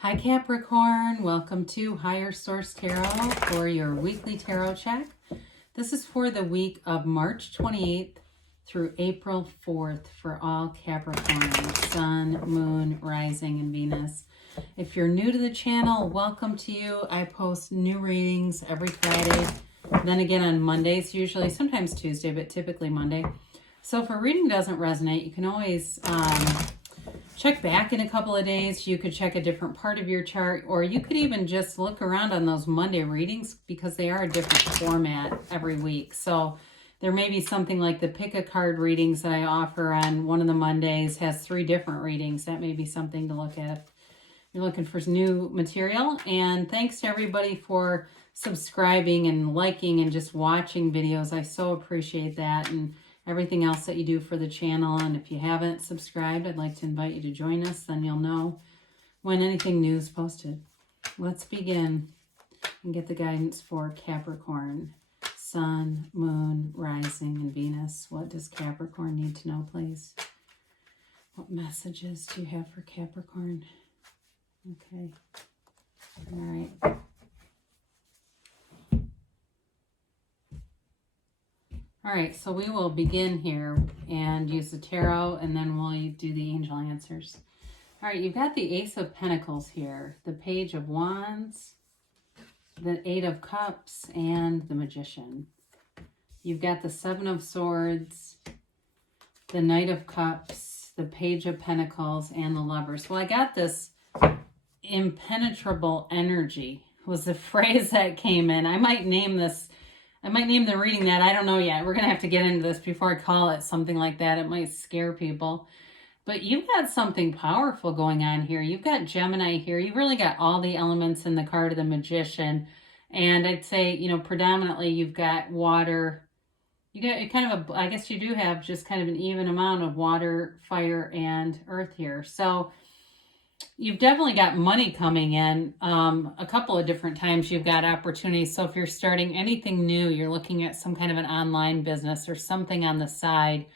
Hi Capricorn, welcome to Higher Source Tarot for your weekly tarot check. This is for the week of March 28th through April 4th for all Capricorn, Sun, Moon, Rising, and Venus. If you're new to the channel, welcome to you. I post new readings every Friday, then again on Mondays usually, sometimes Tuesday, but typically Monday. So if a reading doesn't resonate, you can always check back in a couple of days. You could check a different part of your chart, or you could even just look around on those Monday readings because they are a different format every week. So there may be something like the pick a card readings that I offer on one of the Mondays has 3 different readings. That may be something to look at if you're looking for new material. And thanks to everybody for subscribing and liking and just watching videos. I so appreciate that, and everything else that you do for the channel. And if you haven't subscribed, I'd like to invite you to join us. Then you'll know when anything new is posted. Let's begin and get the guidance for Capricorn, Sun, Moon, Rising, and Venus. What does Capricorn need to know, please? What messages do you have for Capricorn? Okay. All right. All right, so we will begin here and use the tarot, and then we'll do the angel answers. All right, you've got the Ace of Pentacles here, the Page of Wands, the 8 of Cups, and the Magician. You've got the 7 of Swords, the Knight of Cups, the Page of Pentacles, and the Lovers. Well, I got this impenetrable energy was the phrase that came in. I might name the reading that. I don't know yet. We're going to have to get into this before I call it something like that. It might scare people. But you've got something powerful going on here. You've got Gemini here. You've really got all the elements in the card of the Magician. And I'd say, predominantly you've got water. You got kind of I guess you do have just kind of an even amount of water, fire, and earth here. So you've definitely got money coming in. A couple of different times you've got opportunities. So if you're starting anything new, you're looking at some kind of an online business or something on the side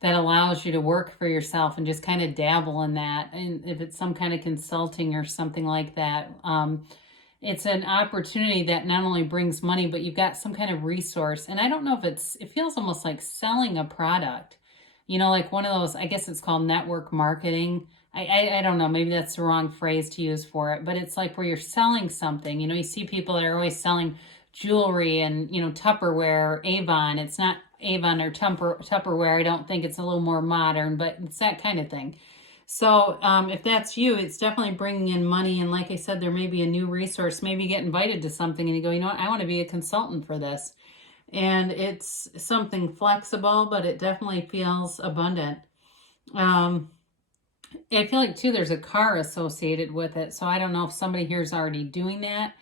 that allows you to work for yourself and just kind of dabble in that. And if it's some kind of consulting or something like that, it's an opportunity that not only brings money, but you've got some kind of resource. And I don't know if it feels almost like selling a product, like one of those, I guess it's called network marketing. I don't know, maybe that's the wrong phrase to use for it, but it's like where you're selling something. You see people that are always selling jewelry and, Tupperware, Avon. It's not Avon or Tupperware. I don't think. It's a little more modern, but it's that kind of thing. So if that's you, it's definitely bringing in money. And like I said, there may be a new resource. Maybe you get invited to something and you go, what, I want to be a consultant for this. And it's something flexible, but it definitely feels abundant. I feel like, too, there's a car associated with it. So I don't know if somebody here is already doing that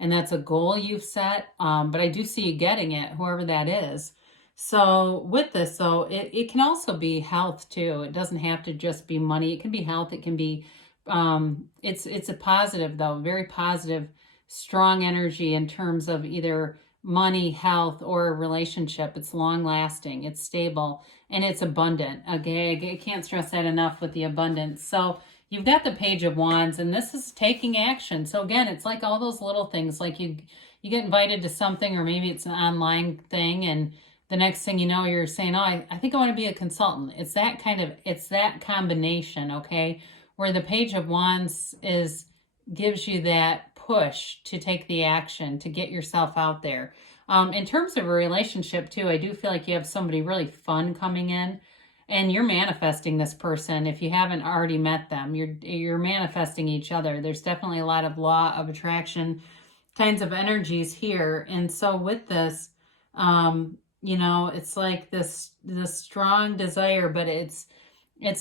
and that's a goal you've set. But I do see you getting it, whoever that is. So with this, though, it can also be health, too. It doesn't have to just be money. It can be health. It can be, it's a positive, though, very positive, strong energy in terms of either money, health, or a relationship. It's long lasting, it's stable, and it's abundant. Okay, I can't stress that enough with the abundance. So you've got the Page of Wands, and this is taking action. So again, it's like all those little things, like you get invited to something, or maybe it's an online thing, and the next thing you know, you're saying, I think I want to be a consultant. It's that combination, okay, where the Page of Wands gives you that push to take the action, to get yourself out there. In terms of a relationship, too, I do feel like you have somebody really fun coming in, and you're manifesting this person. If you haven't already met them, you're manifesting each other. There's definitely a lot of law of attraction kinds of energies here. And so with this, it's like this strong desire, but it's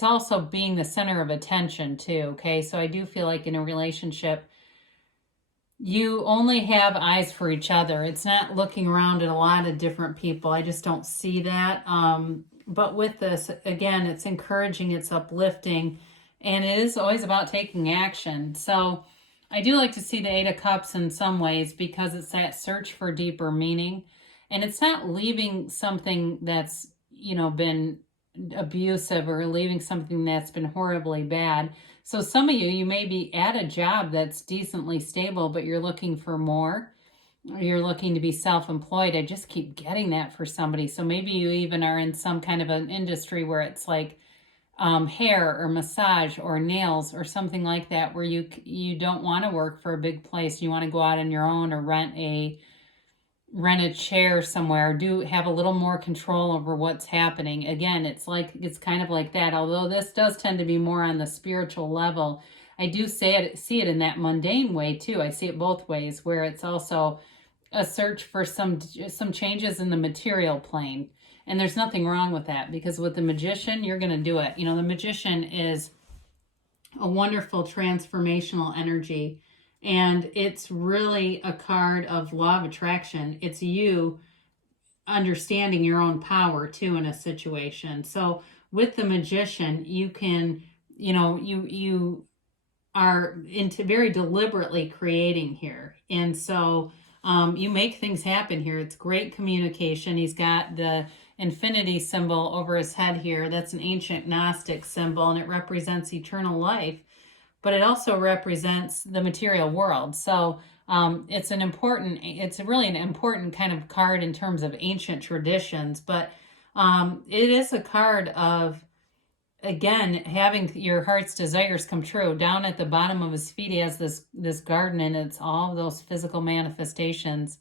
also being the center of attention, too, okay? So I do feel like in a relationship, you only have eyes for each other. It's not looking around at a lot of different people. I just don't see that. But with this, again, it's encouraging, it's uplifting, and it is always about taking action. So I do like to see the 8 of Cups in some ways because it's that search for deeper meaning. And it's not leaving something that's, been abusive or leaving something that's been horribly bad. So some of you may be at a job that's decently stable, but you're looking for more. You're looking to be self-employed. I just keep getting that for somebody. So maybe you even are in some kind of an industry where it's like hair or massage or nails or something like that, where you don't want to work for a big place. You want to go out on your own or rent a chair somewhere, have a little more control over what's happening. Again, it's kind of like that. Although this does tend to be more on the spiritual level, I do see it in that mundane way too. I see it both ways, where it's also a search for some changes in the material plane. And there's nothing wrong with that, because with the Magician, you're going to do it. You know, the Magician is a wonderful transformational energy. And it's really a card of law of attraction. It's you understanding your own power too in a situation. So with the Magician, you can, you are into very deliberately creating here. And so you make things happen here. It's great communication. He's got the infinity symbol over his head here. That's an ancient Gnostic symbol, and it represents eternal life. But it also represents the material world. So it's really an important kind of card in terms of ancient traditions. But it is a card of, again, having your heart's desires come true. Down at the bottom of his feet, he has this garden, and it's all those physical manifestations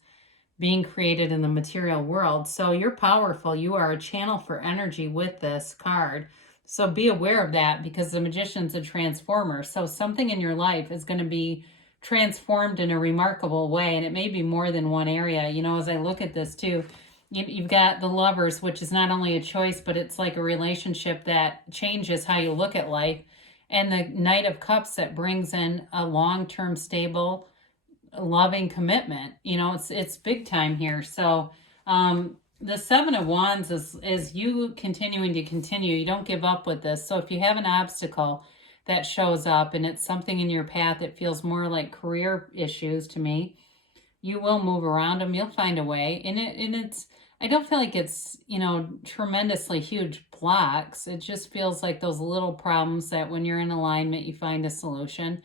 being created in the material world. So you're powerful. You are a channel for energy with this card. So be aware of that, because the Magician's a transformer. So something in your life is going to be transformed in a remarkable way. And it may be more than one area. You know, as I look at this too, you've got the Lovers, which is not only a choice, but it's like a relationship that changes how you look at life. And the Knight of Cups, that brings in a long-term, stable, loving commitment. You know, it's big time here. So, the Seven of Wands is you continuing to continue. You don't give up with this. So if you have an obstacle that shows up and it's something in your path that feels more like career issues to me, you will move around them. You'll find a way. I don't feel like it's, tremendously huge blocks. It just feels like those little problems that when you're in alignment, you find a solution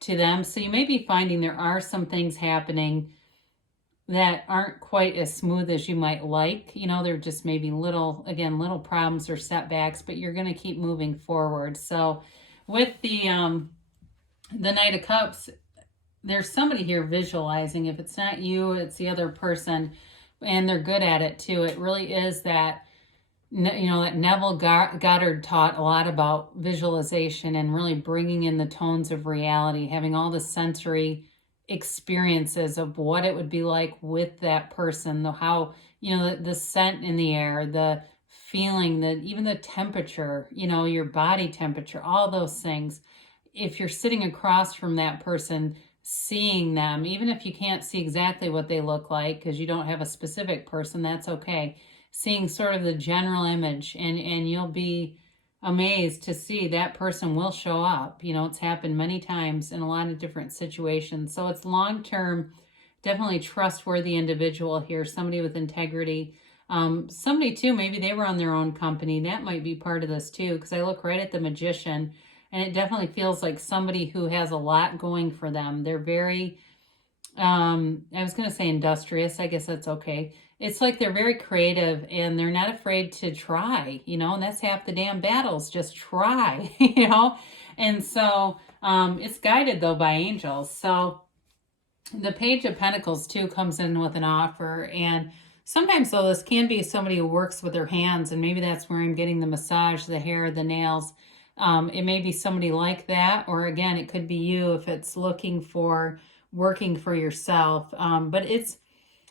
to them. So you may be finding there are some things happening that aren't quite as smooth as you might like. They're just maybe little problems or setbacks, but you're going to keep moving forward. So with the Knight of Cups, there's somebody here visualizing. If it's not you, it's the other person, and they're good at it too. It really is that, that Neville Goddard taught a lot about visualization and really bringing in the tones of reality, having all the sensory experiences of what it would be like with that person, the scent in the air, the feeling, even the temperature, your body temperature, all those things. If you're sitting across from that person, seeing them, even if you can't see exactly what they look like because you don't have a specific person, that's okay. Seeing sort of the general image, and you'll be amazed to see that person will show up. It's happened many times in a lot of different situations. So it's long-term, definitely trustworthy individual here, somebody with integrity. Somebody too, maybe they run their own company. That might be part of this too, because I look right at the Magician, and it definitely feels like somebody who has a lot going for them. They're very, I was going to say industrious. I guess that's okay. It's like they're very creative, and they're not afraid to try, and that's half the damn battles. Just try, And so it's guided though by angels. So the Page of Pentacles too comes in with an offer, and sometimes though this can be somebody who works with their hands, and maybe that's where I'm getting the massage, the hair, the nails. It may be somebody like that, or again, it could be you if it's looking for working for yourself. But it's,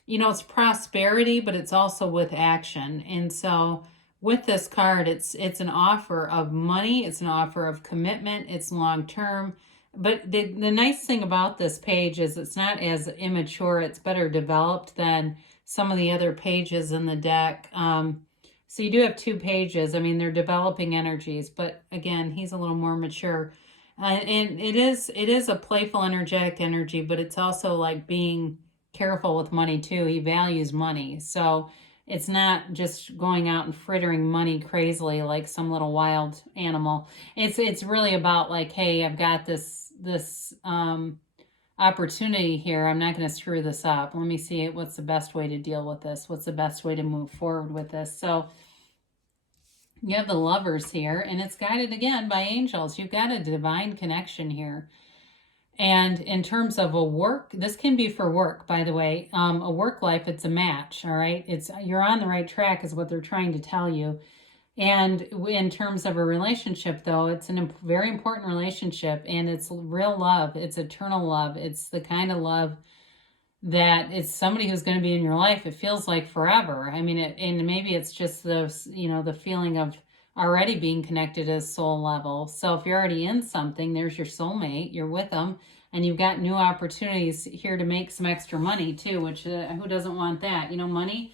it's prosperity, but it's also with action. And so with this card, it's an offer of money. It's an offer of commitment. It's long-term. But the nice thing about this page is it's not as immature. It's better developed than some of the other pages in the deck. So you do have two pages. I mean, they're developing energies, but again, he's a little more mature. And it is a playful, energetic energy, but it's also like being careful with money too. He values money. So It's not just going out and frittering money crazily like some little wild animal. It's really about like, hey, I've got this opportunity here. I'm not going to screw this up. Let me see what's the best way to deal with this. What's the best way to move forward with this? So you have the Lovers here, and it's guided again by angels. You've got a divine connection here. And in terms of a work, this can be for work, by the way. A work life, it's a match, all right? You're on the right track is what they're trying to tell you. And in terms of a relationship, though, it's a very important relationship, and it's real love. It's eternal love. It's the kind of love that it's somebody who's going to be in your life. It feels like forever. I mean, and maybe it's just the feeling of already being connected at a soul level. So if you're already in something, there's your soulmate, you're with them, and you've got new opportunities here to make some extra money too, which who doesn't want that? Money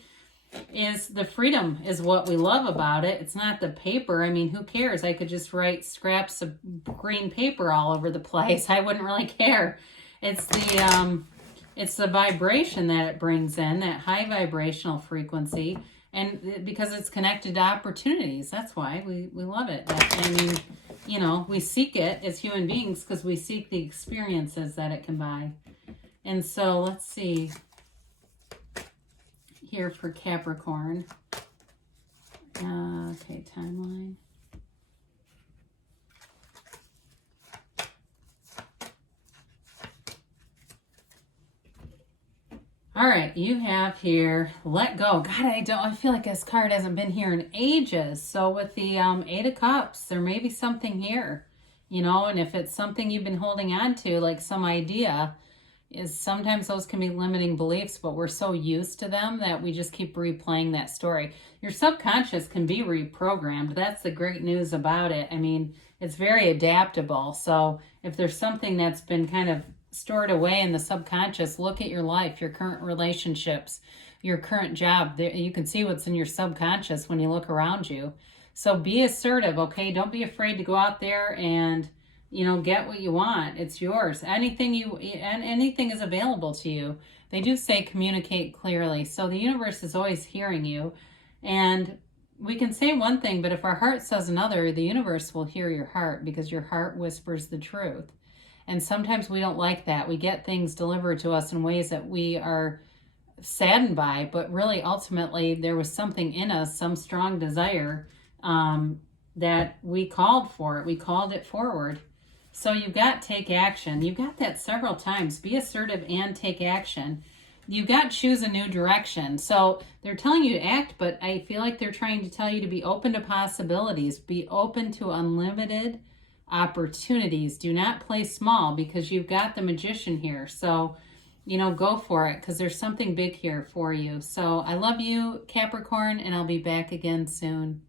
is the freedom is what we love about it. It's not the paper. I mean, who cares? I could just write scraps of green paper all over the place. I wouldn't really care. It's the vibration that it brings in, that high vibrational frequency. And because it's connected to opportunities, that's why we love it. We seek it as human beings because we seek the experiences that it can buy. And so let's see here for Capricorn. Okay, timeline. All right, you have here, let go. God, I feel like this card hasn't been here in ages. So with the Eight of Cups, there may be something here, and if it's something you've been holding on to, like some idea, is sometimes those can be limiting beliefs, but we're so used to them that we just keep replaying that story. Your subconscious can be reprogrammed. That's the great news about it. I mean, it's very adaptable. So if there's something that's been kind of stored away in the subconscious, look at your life, your current relationships, your current job. You can see what's in your subconscious when you look around you. So be assertive, okay? Don't be afraid to go out there and get what you want. It's yours. Anything is available to you. They do say communicate clearly. So the universe is always hearing you. And we can say one thing, but if our heart says another, the universe will hear your heart because your heart whispers the truth. And sometimes we don't like that. We get things delivered to us in ways that we are saddened by, but really ultimately there was something in us, some strong desire that we called for it. We called it forward. So you've got take action. You've got that several times. Be assertive and take action. You've got choose a new direction. So they're telling you to act, but I feel like they're trying to tell you to be open to possibilities. Be open to unlimited opportunities. Do not play small because you've got the Magician here. So, go for it because there's something big here for you. So I love you, Capricorn, and I'll be back again soon.